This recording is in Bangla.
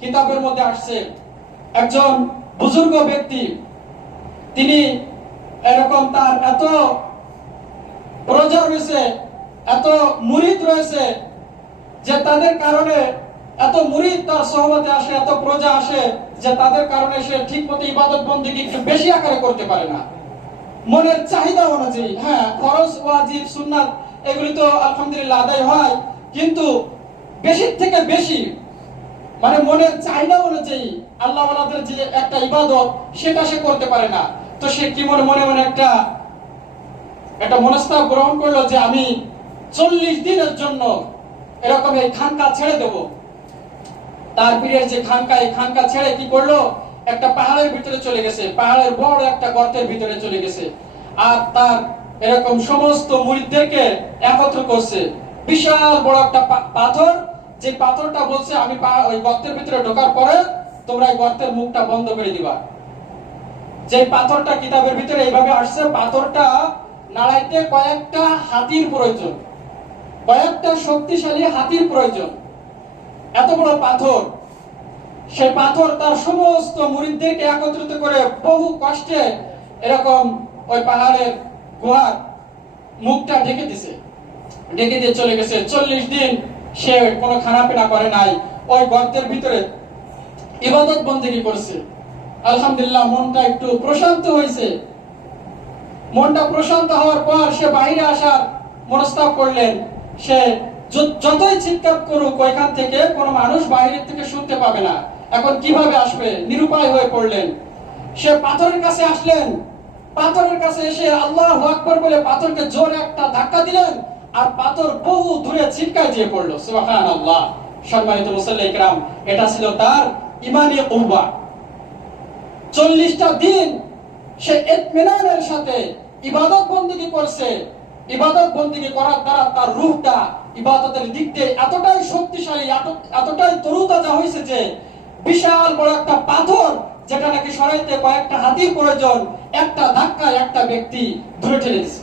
কিতাবের মধ্যে আসছে, একজন বুজুর্গ ব্যক্তি, তিনি এরকম তার এত প্রজা রয়েছে, এত মুরিদ রয়েছে যে তাদের কারণে, এত মুরিদ তার সোহবতে আসে, এত প্রজা আসে যে তাদের কারণে সে ঠিক মতো ইবাদত বন্দেগী একটু বেশি আকারে করতে পারে না। মনের চাহিদা অনুযায়ী, হ্যাঁ ফরজ ওয়াজিব সুন্নাত এগুলি তো আলহামদুলিল্লাহ আদায় হয়, কিন্তু বেশির থেকে বেশি মানে মনের চাহিদা অনুযায়ী আল্লাহ ওয়ালাদের যে একটা ইবাদত সেটা সে করতে পারে না। তো সে কি মনে মনে মনে একটা মনস্তাব গ্রহণ করলো যে আমি 40 দিনের জন্য এরকম এই খানকা ছেড়ে দেব। তার পীরের যে খানকা, এই খানকা ছেড়ে কি করলো, একটা পাহাড়ের ভিতরে চলে গেছে, পাহাড়ের বড় একটা গর্তের ভিতরে চলে গেছে, আর তার এরকম সমস্ত মুরিদদেরকে একত্র করছে। বিশাল বড় একটা পাথর, যে পাথরটা বলছে আমি ওই গর্তের ভিতরে ঢোকার পরে তোমরা এই গর্তের মুখটা বন্ধ করে দিবা। যে পাথরটা কিতাবের ভিতরে এইভাবে আসছে, পাথরটা নাড়াইতে কয়েকটা হাতির প্রয়োজন, কয়েকটা শক্তিশালী হাতির প্রয়োজন, এত বড় পাথর। সেই পাথর তার সমস্ত মুরিদদেরকে একত্রিত করে বহু কষ্টে এরকম ওই পাহাড়ের গুহার মুখটা ঢেকে দিছে, ঢেকে দিয়ে চলে গেছে। 40 দিন সে কোনো খানা পিনা করে নাই, ওই গর্তের ভিতরে ইবাদত বন্দেগী করছে। আলহামদুলিল্লাহ মনটা একটু প্রশান্ত হয়েছে। মনটা প্রশান্ত হওয়ার পর সে বাইরে আসার মনস্তাব করলেন। সে যতই চিৎকার করুক ওইখান থেকে কোনো মানুষ বাইরে থেকে শুনতে পাবে না। এখন কিভাবে আসবে, নিরুপায় হয়ে পড়লেন। সে পাথরের কাছে আসলেন, পাথরের কাছে এসে আল্লাহু আকবার বলে পাথরকে জোরে একটা ধাক্কা দিলেন, আর পাথর বহু দূরে ছিটকায় দিয়ে পড়লো। সুবহানাল্লাহ। সম্মানিত মুসল্লি কিরাম, এটা ছিল তার ঈমানী কুওয়া। 40টা দিন সে ইতমিনানের সাথে ইবাদত বন্দেগী করছে। ইবাদত বন্দেগী করার দ্বারা তার রূহটা ইবাদতের দিক দিয়ে এতটাই শক্তিশালী, এতটাই তরুতাজা হয়েছে যে বিশাল বড় একটা পাথর, যেটা নাকি সরাইতে কয়েকটা হাতির প্রয়োজন, একটা ধাক্কায় একটা ব্যক্তি দূরে ঠেলে দিয়েছে।